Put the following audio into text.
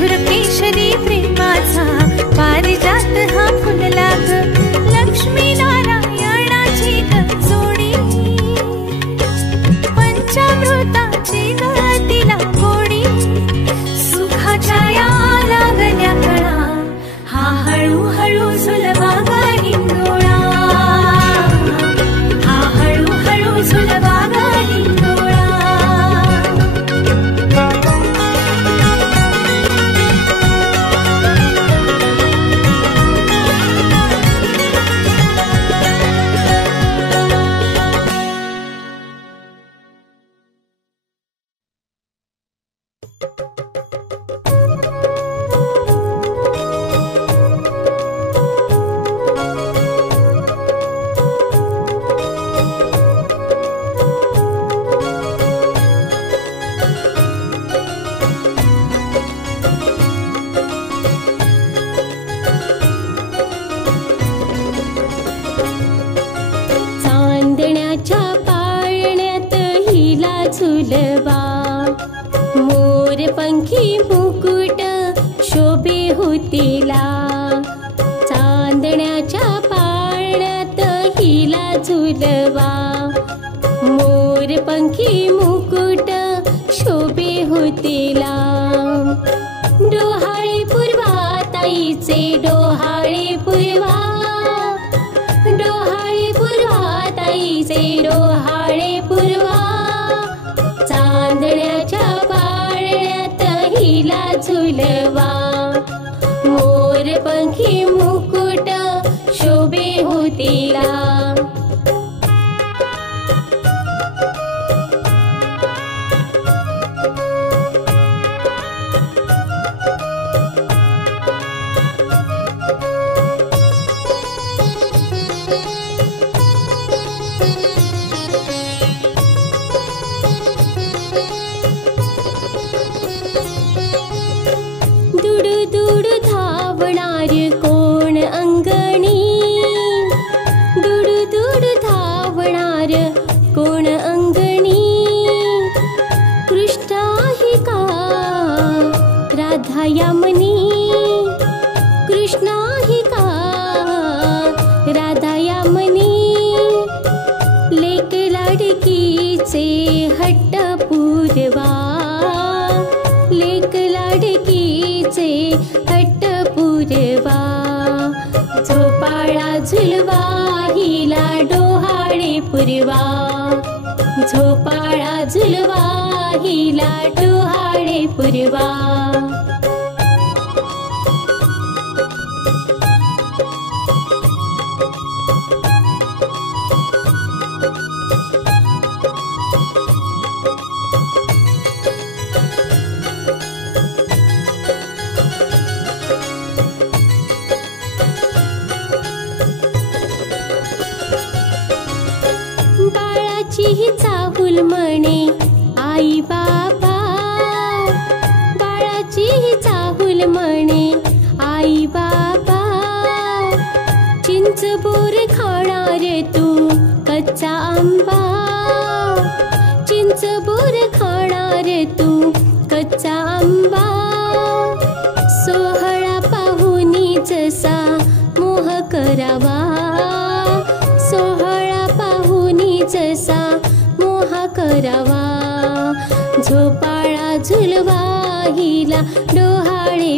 मधुर केशरी प्रेमाचा पारिजात हा फुलला ग लक्ष्मी नारायणाची ग जोडी पंचामृताची ग तिला गोडी सुखाच्या या लागल्या कणा हा हळूहळू झुलवा ग हिंडोळा हा हळूहळू झुलवा ग हिंडोळा झुलवा मोर पंखी मुकुट शोभे होतीला चांदण्याच्या पाळण्यात हिला झुलवा मोर पंखी मुकुट शोभे होतीला डोहाळे पूर्वा ताईचे डोहाळे पूर्वा डोहाळे पूर्वा ताईचे डोहाळे पूर्वा चांदण्याच्या पाळण्यात हिला झुलवा मोर पंखी मुकुट शोभे होतीला धावणार कोण अंगणी दुडू दुडू धावणार कोण अंगणी कृष्ण आहे का राधा यामनी कृष्ण आहे का राधा यामनी लेक लाडकीचे हट्ट पूर्वा लेक लाडकीचे हट्ट पूर्वा झोपाळा झुलवा हिला डोहाळे पूर्वा झोपाळा झुलवा हिला डोहाळे पूर्वा बाळाची चाहुल म्हणे आई बाबा बाळाची चाहुल म्हणे आई बाबा चिंच बोर खाणार तू कच्चा आंबा चिंच बोर खाणार तू कच्चा आंबा सोहळा पाहुनी जसा मोह करावा सोहळा पाहुनी जसा मोह करावा झोपाळा झुलवा हिला डोहाळे